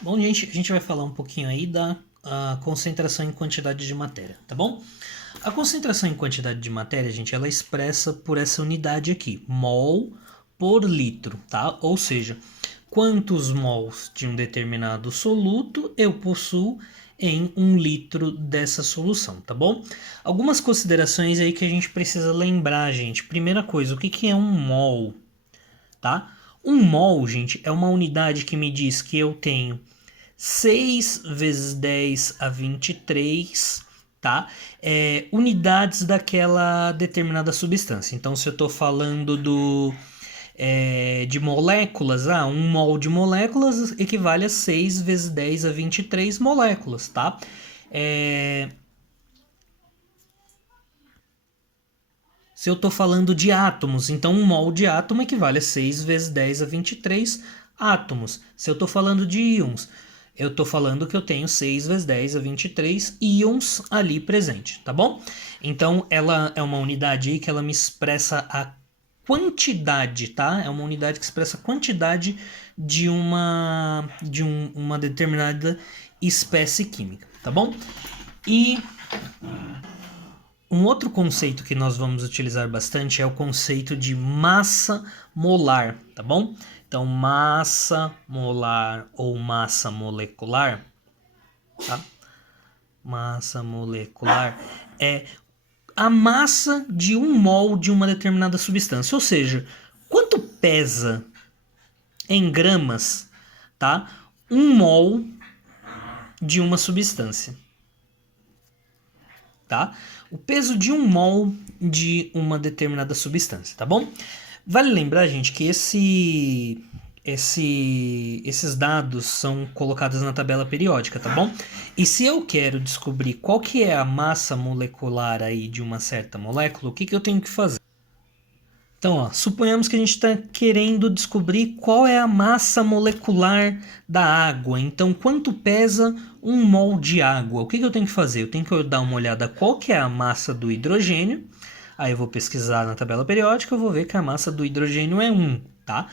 Bom, gente, a gente vai falar um pouquinho aí da concentração em quantidade de matéria, tá bom? A concentração em quantidade de matéria, gente, ela é expressa por essa unidade aqui, mol por litro, tá? Ou seja, quantos mols de um determinado soluto eu possuo em 1 litro dessa solução, tá bom? Algumas considerações aí que a gente precisa lembrar, gente. Primeira coisa, o que que é um mol, tá? Um mol, gente, é uma unidade que me diz que eu tenho 6 vezes 10 a 23, tá? Unidades daquela determinada substância. Então, se eu estou falando de moléculas, 1 mol de moléculas equivale a 6 vezes 10 a 23 moléculas, tá? Se eu estou falando de átomos, então 1 mol de átomo equivale a 6 vezes 10 a 23 átomos. Se eu estou falando de íons, eu estou falando que eu tenho 6 vezes 10 a 23 íons ali presente, tá bom? Então, ela é uma unidade aí que ela me expressa a quantidade, tá? É uma unidade que expressa a quantidade de uma determinada espécie química, tá bom? E um outro conceito que nós vamos utilizar bastante é o conceito de massa molar, tá bom? Então, massa molar ou massa molecular, tá? Massa molecular é a massa de 1 mol de uma determinada substância, ou seja, quanto pesa em gramas, tá? 1 mol de uma substância, tá? O peso de 1 mol de uma determinada substância, tá bom? Vale lembrar, gente, que esses dados são colocados na tabela periódica, tá bom? E se eu quero descobrir qual que é a massa molecular aí de uma certa molécula, o que eu tenho que fazer? Então, suponhamos que a gente está querendo descobrir qual é a massa molecular da água. Então, quanto pesa 1 mol de água? O que eu tenho que fazer? Eu tenho que dar uma olhada qual que é a massa do hidrogênio. Aí eu vou pesquisar na tabela periódica, eu vou ver que a massa do hidrogênio é 1, tá?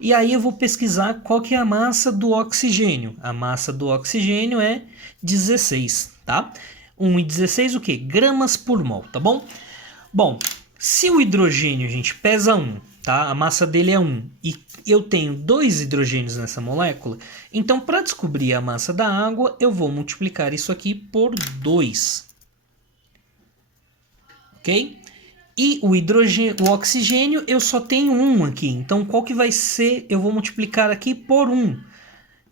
E aí eu vou pesquisar qual que é a massa do oxigênio. A massa do oxigênio é 16, tá? 1,16 o quê? Gramas por mol, tá bom? Bom, se o hidrogênio, gente, pesa 1, tá? A massa dele é 1 e eu tenho 2 hidrogênios nessa molécula, então para descobrir a massa da água, eu vou multiplicar isso aqui por 2. Ok? E o hidrogênio, o oxigênio, eu só tenho 1 aqui. Então qual que vai ser? Eu vou multiplicar aqui por 1.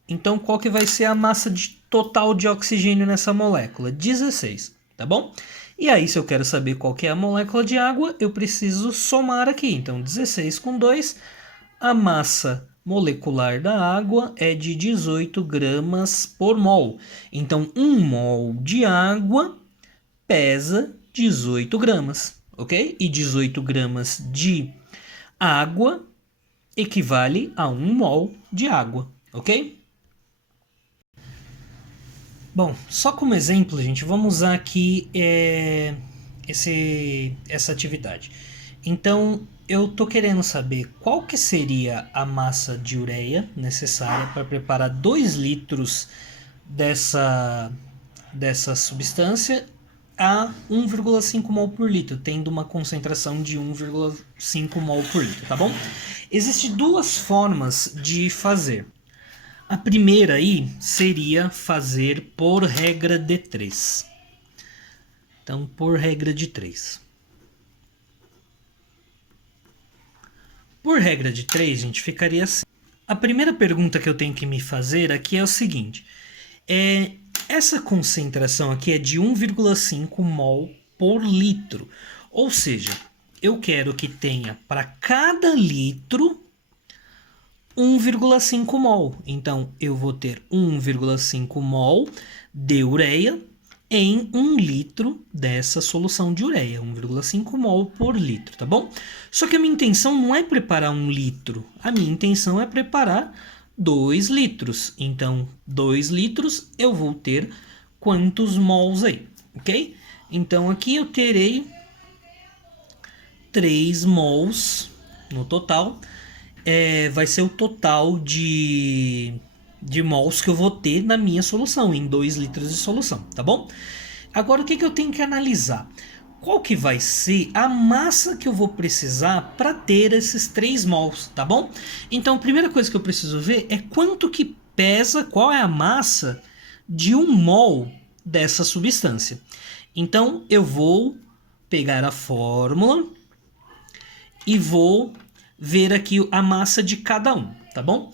Então qual que vai ser a massa total de oxigênio nessa molécula? 16, tá bom? E aí, se eu quero saber qual que é a molécula de água, eu preciso somar aqui. Então, 16 com 2, a massa molecular da água é de 18 gramas por mol. Então, 1 mol de água pesa 18 gramas, ok? E 18 gramas de água equivale a 1 mol de água, ok? Bom, só como exemplo, gente, vamos usar aqui essa atividade. Então, eu estou querendo saber qual que seria a massa de ureia necessária para preparar 2 litros dessa substância a 1,5 mol por litro, tendo uma concentração de 1,5 mol por litro, tá bom? Existem duas formas de fazer. A primeira aí seria fazer por regra de 3. Então, por regra de 3. Por regra de 3, gente, ficaria assim. A primeira pergunta que eu tenho que me fazer aqui é o seguinte. Essa concentração aqui é de 1,5 mol por litro. Ou seja, eu quero que tenha para cada litro 1,5 mol. Então, eu vou ter 1,5 mol de ureia em 1 litro dessa solução de ureia. 1,5 mol por litro, tá bom? Só que a minha intenção não é preparar 1 litro. A minha intenção é preparar 2 litros. Então, 2 litros eu vou ter quantos mols aí, ok? Então, aqui eu terei 3 mols no total. Vai ser o total de mols que eu vou ter na minha solução, em 2 litros de solução, tá bom? Agora o que eu tenho que analisar? Qual que vai ser a massa que eu vou precisar para ter esses 3 mols, tá bom? Então a primeira coisa que eu preciso ver é quanto que pesa, qual é a massa de 1 mol dessa substância. Então eu vou pegar a fórmula e vou ver aqui a massa de cada um, tá bom?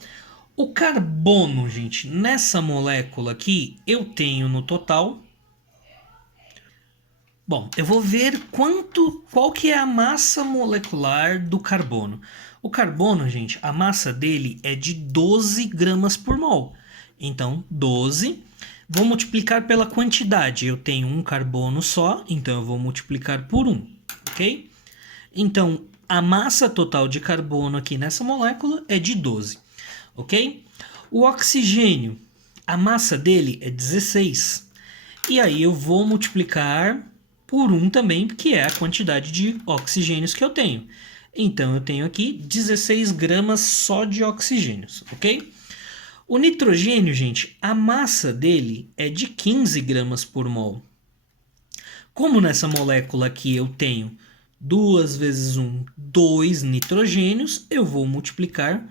O carbono, gente, nessa molécula aqui, eu tenho no total... Bom, eu vou ver qual que é a massa molecular do carbono. O carbono, gente, a massa dele é de 12 gramas por mol. Então, 12, vou multiplicar pela quantidade. Eu tenho um carbono só, então eu vou multiplicar por 1, ok? Então, a massa total de carbono aqui nessa molécula é de 12, ok? O oxigênio, a massa dele é 16. E aí eu vou multiplicar por 1 também, que é a quantidade de oxigênios que eu tenho. Então, eu tenho aqui 16 gramas só de oxigênios, ok? O nitrogênio, gente, a massa dele é de 15 gramas por mol. Como nessa molécula aqui eu tenho 2 vezes 1, 2 nitrogênios, eu vou multiplicar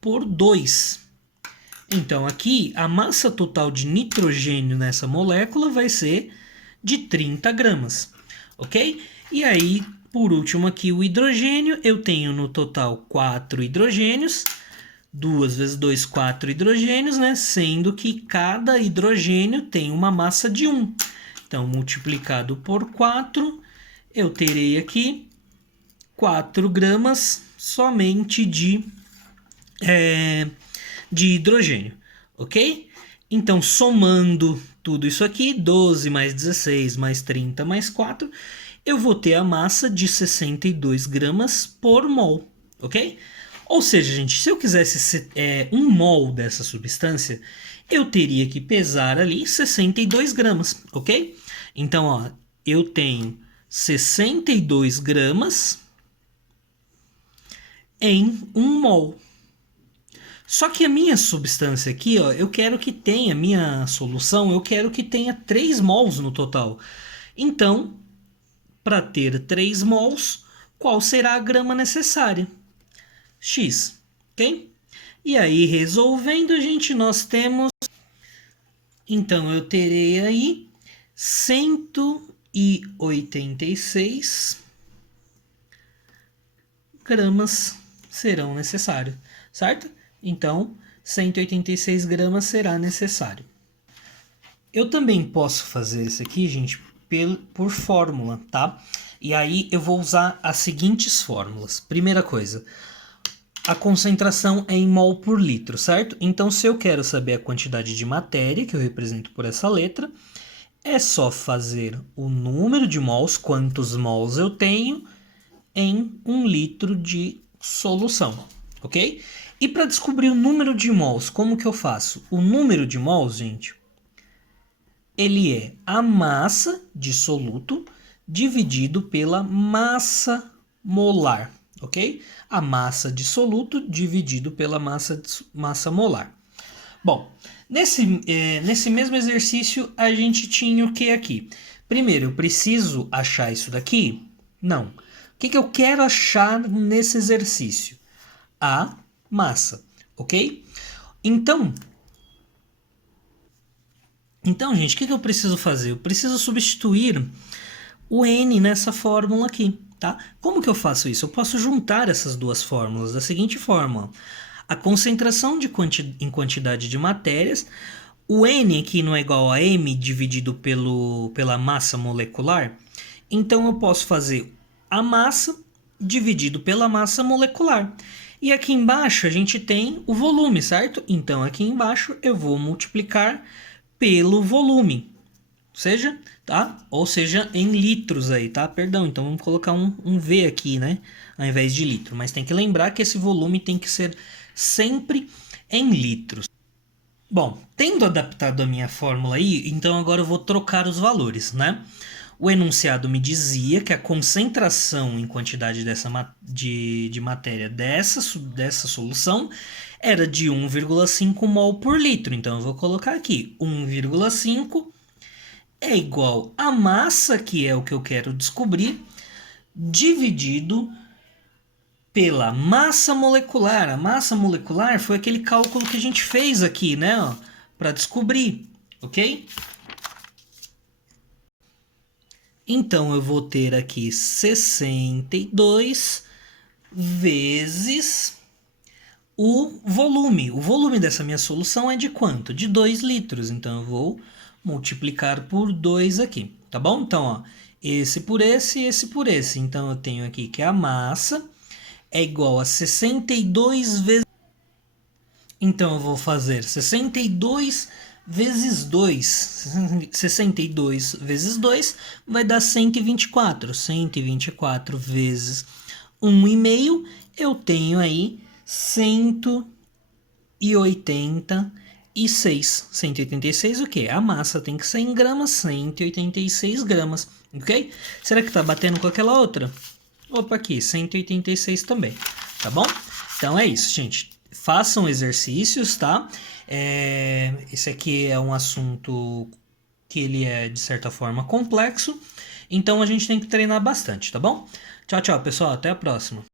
por 2. Então, aqui, a massa total de nitrogênio nessa molécula vai ser de 30 gramas, ok? E aí, por último aqui, o hidrogênio, eu tenho no total 4 hidrogênios, 2 vezes 2, 4 hidrogênios, né? Sendo que cada hidrogênio tem uma massa de 1. Então, multiplicado por 4, eu terei aqui 4 gramas somente de hidrogênio, ok? Então, somando tudo isso aqui, 12 mais 16 mais 30 mais 4, eu vou ter a massa de 62 gramas por mol, ok? Ou seja, gente, se eu quisesse 1 mol dessa substância, eu teria que pesar ali 62 gramas, ok? Então, ó, eu tenho 62 gramas em 1 mol. Só que a minha substância aqui, ó, eu quero que tenha, minha solução, eu quero que tenha 3 mols no total. Então, para ter 3 mols, qual será a grama necessária? X, ok? E aí, resolvendo, gente, nós temos... Então, eu terei aí 186 gramas serão necessários, certo? Então, 186 gramas será necessário. Eu também posso fazer isso aqui, gente, por fórmula, tá? E aí eu vou usar as seguintes fórmulas. Primeira coisa, a concentração é em mol por litro, certo? Então, se eu quero saber a quantidade de matéria, que eu represento por essa letra, é só fazer o número de mols, quantos mols eu tenho, em 1 litro de solução, ok? E para descobrir o número de mols, como que eu faço? O número de mols, gente, ele é a massa de soluto dividido pela massa molar, ok? A massa de soluto dividido pela massa molar. Bom, nesse mesmo exercício a gente tinha o que aqui? Primeiro, eu preciso achar isso daqui? Não. O que eu quero achar nesse exercício? A massa, ok? Então, gente, o que eu preciso fazer? Eu preciso substituir o N nessa fórmula aqui, tá? Como que eu faço isso? Eu posso juntar essas duas fórmulas da seguinte forma. A concentração em quantidade de matérias, o N aqui não é igual a M dividido pela massa molecular, então eu posso fazer a massa dividido pela massa molecular. E aqui embaixo a gente tem o volume, certo? Então aqui embaixo eu vou multiplicar pelo volume, ou seja, em litros aí, tá? Perdão, então vamos colocar um V aqui, né? Ao invés de litro, mas tem que lembrar que esse volume tem que ser sempre em litros. Bom, tendo adaptado a minha fórmula aí, então agora eu vou trocar os valores, né? O enunciado me dizia que a concentração em quantidade de matéria dessa solução era de 1,5 mol por litro. Então eu vou colocar aqui 1,5 é igual a massa, que é o que eu quero descobrir, dividido pela massa molecular. A massa molecular foi aquele cálculo que a gente fez aqui, né, para descobrir, ok? Então eu vou ter aqui 62 vezes o volume. O volume dessa minha solução é de quanto? De 2 litros. Então eu vou multiplicar por 2 aqui, tá bom? Então, ó, esse por esse por esse. Então eu tenho aqui que a massa é igual a 62 vezes. Então eu vou fazer 62 vezes 2. 62 vezes 2 vai dar 124. 124 vezes 1,5, eu tenho aí 186. 186 o quê? A massa tem que ser em gramas, 186 gramas, ok? Será que tá batendo com aquela outra? Opa, aqui, 186 também, tá bom? Então é isso, gente. Façam exercícios, tá? Esse aqui é um assunto que ele é, de certa forma, complexo. Então a gente tem que treinar bastante, tá bom? Tchau, tchau, pessoal. Até a próxima.